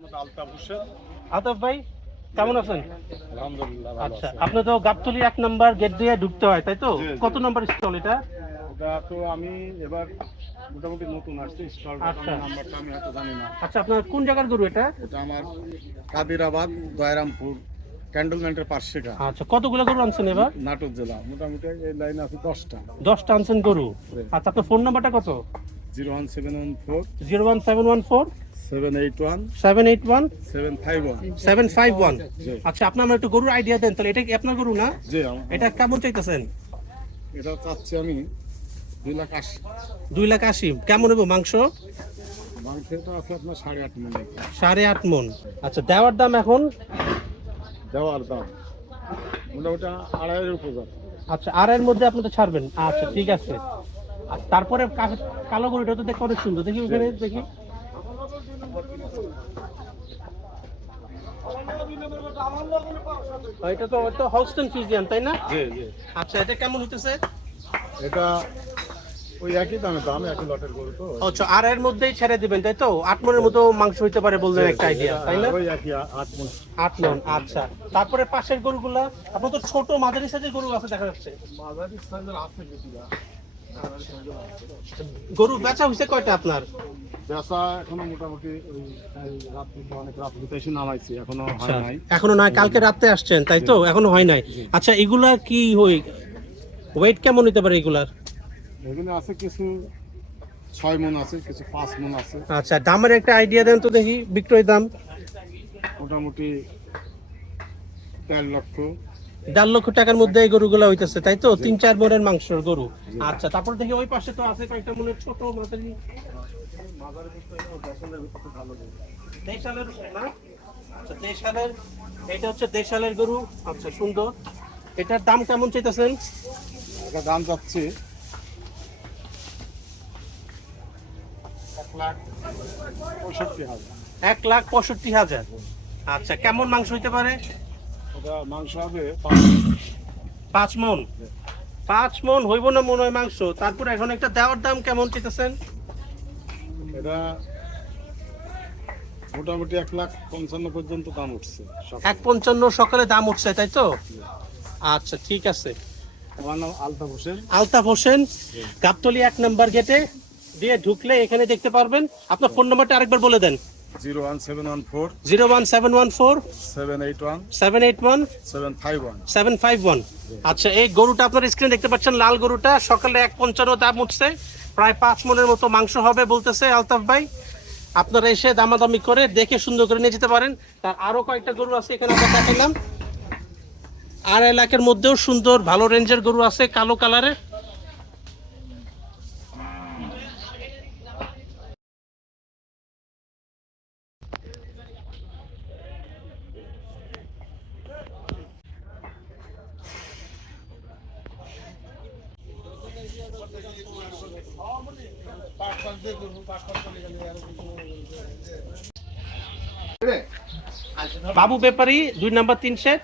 আলতাফ হোসেন। আলতাফ ভাই কেমন আছেন? আলহামদুলিল্লাহ ভালো আচ্ছা, আছি। আপনি তো গাবতলী 1 নাম্বার গেট দিয়ে ঢুকতে হয় তাই তো? জি, জি। কত নাম্বার স্টল এটা? ওটা তো আমি এবার মোটামুটি নতুন আসছি স্টলটা, আচ্ছা। নাম্বারটা আমি হয়তো জানি না। আচ্ছা, আপনার কোন জায়গার গরু এটা? এটা আমার কাদিরাবাদ দয়রামপুর ক্যান্টনমেন্টের পাশে আচ্ছা, কতগুলো গরু আনছেন এবার? নাটোর জেলা। মোটামুটি এই লাইনে আছে 10টা। 10টা আনছেন গরু। জি। আচ্ছা, আপনার ফোন নাম্বারটা কত? 01714 01714 781 781 751। 751। জি। আচ্ছা, আপনি আমার একটু গরুর আইডিয়া দেন তাহলে। এটা কি আপনার গরু না? জি, এটা কেমন চাইতেছেন? এটা চাচ্ছি আমি 2,80,000। 2,80,000। কেমন হবে মাংস? মাংসটা আছে আপনার 8.5 মণ। 8.5 মণ। আচ্ছা, দেওয়ার দাম এখন? দেওয়ার দাম মোটামুটি 2.5-এর উপর যাবে। আচ্ছা, আর এর মধ্যে আপনি তো ছাড়বেন। আচ্ছা, ঠিক আছে। আর তারপরে কালো গরুটা তো দেখতে অনেক সুন্দর। দেখি ওখানে দেখি। এটা তো হলস্টেইন ফ্রিজিয়ান তাই না? জি, জি। আচ্ছা, এটা কেমন হইতেছে? এটা ওই একই দামে, একই লটের গরু তো। আচ্ছা, আর এর মধ্যেই ছেড়ে দিবেন তাই তো? 8 মণের মতো মাংস হইতে পারে বললেন একটা আইডিয়া তাই না? ওই একই 8 মণ। 8 মণ। আচ্ছা, তারপরে পাশের গরুগুলা আপনার তো ছোট মাঝারি সাইজের গরু আছে দেখা যাচ্ছে। মাঝারি সাইজের আছে কিছুটা। গরু বেচা হইছে কয়টা আপনার? বেচা এখনো মোটামুটি ওই রাত্রি অনেক রাত হতে এসে নামাইছি, এখনো আচ্ছা, হয় নাই। এখনো নয়। কালকে রাতে আসছেন তাই তো? এখনো হয় নাই। আচ্ছা, এগুলা কি ওয়েট কেমন হইতে পারে এগুলার? এগুলো আছে কিছু 6 মণ আছে, কিছু 5 মণ আছে। আচ্ছা, দামের একটা আইডিয়া দেন তো দেখি। বিক্রয় দাম মোটামুটি 4 লক্ষ। 1.5 লক্ষ টাকার মধ্যে এই গরুগুলা হইতেছে তাই তো? 3-4 মণের মাংসের গরু। আচ্ছা, তারপর দেখি ওই পাশে তো আছে কয়েকটা মণের ছোট মাঝারি। মাঝারি দেশের ভিতরে ভালো গরু। দেশালের না? আচ্ছা, দেশালের। এটা হচ্ছে দেশালের গরু। আচ্ছা, সুন্দর। এটার দাম কেমন চাইতেছেন? এটা দাম যাচ্ছে 1,65,000। 1,65,000। আচ্ছা, কেমন মাংস হইতে পারে? এটা মাংস হবে 5 মণ। 5 মণ হইব না মনে হয় মাংস। তারপর এখন একটা দেওয়ার দাম কেমন চাইতেছেন? এটা মোটামুটি 1,55,000 পর্যন্ত দাম উঠছে। 1,55 সকালে দাম উঠছে তাই তো? আচ্ছা, ঠিক আছে। আমার নাম আলতাফ হোসেন। আলতাফ হোসেন, গাবতলী 1 নাম্বার গেটে দিয়ে ঢুকলে এখানে দেখতে পারবেন। আপনার ফোন নাম্বারটা আরেকবার বলে দেন। 01714 01714 781 781 751। 751। আচ্ছা, এই গরুটা আপনার স্ক্রিনে দেখতে পাচ্ছেন, লাল গরুটা সকালে 1,55 দাম উঠছে। প্রায় 5 মণের মতো মাংস হবে বলতেছে আলতাফ ভাই। আপনারা এসে দামাদামি করে দেখে সুন্দর করে নিয়ে যেতে পারেন। তার আরো কয়েকটা গরু আছে এখানে আমরা দেখাইলাম। আর এলাকার মধ্যেও সুন্দর ভালো রেঞ্জের গরু আছে কালো কালারের। বাবু ব্যাপারী 2 নাম্বার 3 সেট।